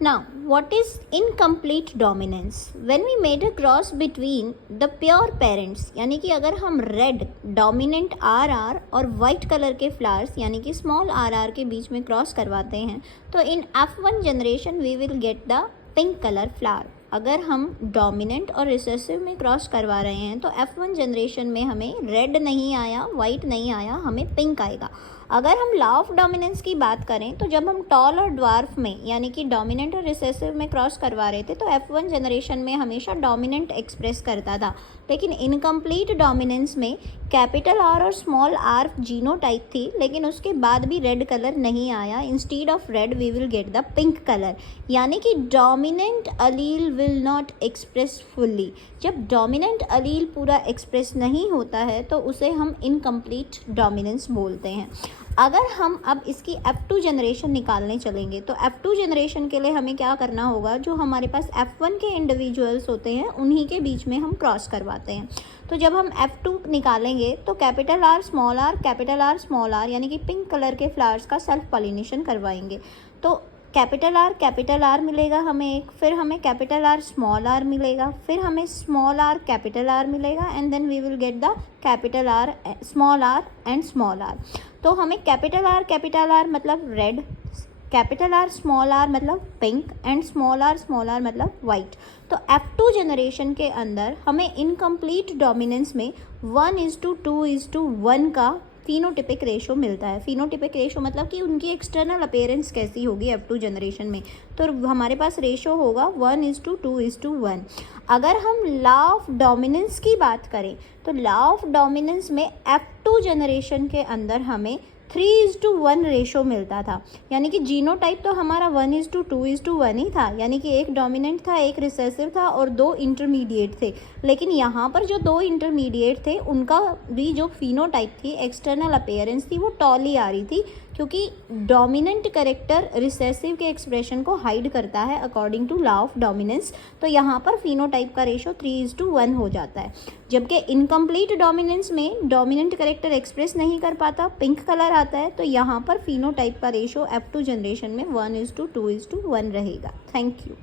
Now, what is incomplete dominance? When we made a cross between the pure parents, यानी कि अगर हम red dominant are are और white colour के flowers यानी कि स्मॉल आर आर के बीच में क्रॉस करवाते हैं तो in F1 generation we will get the pink colour flower. अगर हम डोमिनेंट और रिसेसिव में क्रॉस करवा रहे हैं तो F1 जनरेशन में हमें रेड नहीं आया, वाइट नहीं आया, हमें पिंक आएगा। अगर हम लॉ ऑफ डोमिनेंस की बात करें तो जब हम टॉल और ड्वार्फ में यानी कि डोमिनेंट और रिसेसिव में क्रॉस करवा रहे थे तो F1 जनरेशन में हमेशा डोमिनेंट एक्सप्रेस करता था, लेकिन इनकम्प्लीट डोमिनेंस में कैपिटल आर और स्मॉल आर जीनोटाइप थी, लेकिन उसके बाद भी रेड कलर नहीं आया। Instead of red we will get the pink colour, यानी कि dominant allele will not express fully. जब डोमिनेंट अलील पूरा एक्सप्रेस नहीं होता है तो उसे हम इनकम्प्लीट डोमिनेंस बोलते हैं। अगर हम अब इसकी F2 जनरेशन निकालने चलेंगे तो F2 जनरेशन के लिए हमें क्या करना होगा, जो हमारे पास F1 के इंडिविजुअल्स होते हैं उन्हीं के बीच में हम क्रॉस करवाते हैं। तो जब हम F2 निकालेंगे तो कैपिटल आर स्मॉल आर यानी कि पिंक कलर के फ्लावर्स का सेल्फ पॉलिनेशन करवाएंगे। तो कैपिटल आर मिलेगा हमें एक, फिर हमें कैपिटल आर स्मॉल आर मिलेगा, फिर हमें स्मॉल आर कैपिटल आर मिलेगा and then we will get the capital R small R and small R. तो हमें कैपिटल आर मतलब red, capital R small R मतलब पिंक एंड स्मॉल आर मतलब white. तो F2 जनरेशन के अंदर हमें इनकम्प्लीट डोमिनेंस में 1:2:1 का फिनोटिपिक रेशो मिलता है। फिनोटिपिक रेशो मतलब कि उनकी एक्सटर्नल अपीयरेंस कैसी होगी F2 जनरेशन में, तो हमारे पास रेशो होगा 1:2:1। अगर हम लॉ ऑफ डोमिनेंस की बात करें तो लॉ ऑफ डोमिनेंस में F2 जनरेशन के अंदर हमें 3:1 रेशो मिलता था, यानी कि जीनोटाइप तो हमारा 1:2:1 ही था, यानी कि एक डोमिनेंट था, एक रिसेसिव था और 2 इंटरमीडिएट थे। लेकिन यहाँ पर जो 2 इंटरमीडिएट थे उनका भी जो फिनोटाइप थी, एक्सटर्नल अपीयरेंस थी, वो टॉल ही आ रही थी, क्योंकि डोमिनेंट करेक्टर रिसेसिव के एक्सप्रेशन को हाइड करता है according to law of dominance. तो यहाँ पर फिनोटाइप का रेशो 3:1 हो जाता है। जबकि इनकम्प्लीट डोमिनेंस में डोमिनेंट करेक्टर एक्सप्रेस नहीं कर पाता, पिंक कलर आता है, तो यहाँ पर फिनोटाइप का रेशो F2 जनरेशन में 1:2:1 रहेगा। Thank you.